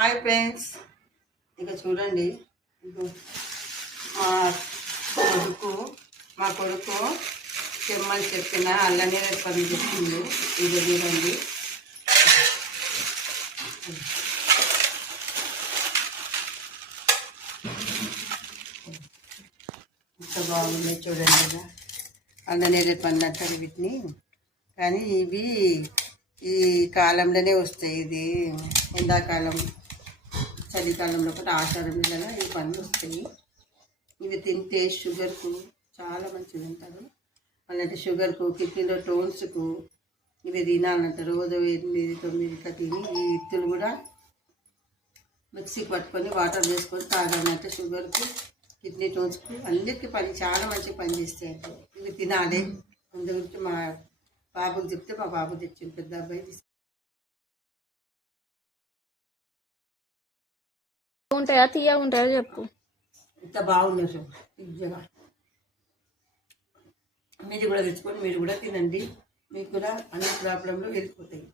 Hi friends, ఇక చూడండి. మా కొడుకు చెమ్మని చెప్పిన అల్లనే పని చేస్తుంది. ఇది చూడండి, ఇంత బాగున్నాయి చూడండి. ఇలా అల్లనేరే పనులు అంటారు వీటిని, కానీ ఇవి ఈ కాలంలోనే వస్తాయి. ఇది ఎండాకాలం, చలికాలంలో కూడా ఆషాఢం నెలలో ఈ పండ్లు వస్తాయి. ఇవి తింటే షుగర్కు చాలా మంచిది అంటారు. వాళ్ళంటే షుగర్కు, కిడ్నీలో టోన్స్కు ఇవి తినాలంటారు. రోజు 8-9 ఇట్లా తిని ఈ ఇత్తులు కూడా మిక్సీకి పట్టుకొని వాటర్ వేసుకొని తాగాలంటే షుగర్కు, కిడ్నీ టోన్స్కు అన్నిటికీ చాలా మంచి పని చేస్తాయి అంటే ఇవి తినాలి. అందు గురించి మా బాబుకి చెప్తే మా బాబు తెచ్చింది, పెద్ద అబ్బాయి ఉంటాయా తీయ ఉంటాయో చెప్పు. ఇంత బాగున్నారు సార్. నిజంగా మీరు కూడా తెచ్చుకొని మీరు కూడా తినండి. మీకు కూడా అన్ని ప్రాబ్లంలు వెళ్ళిపోతాయి.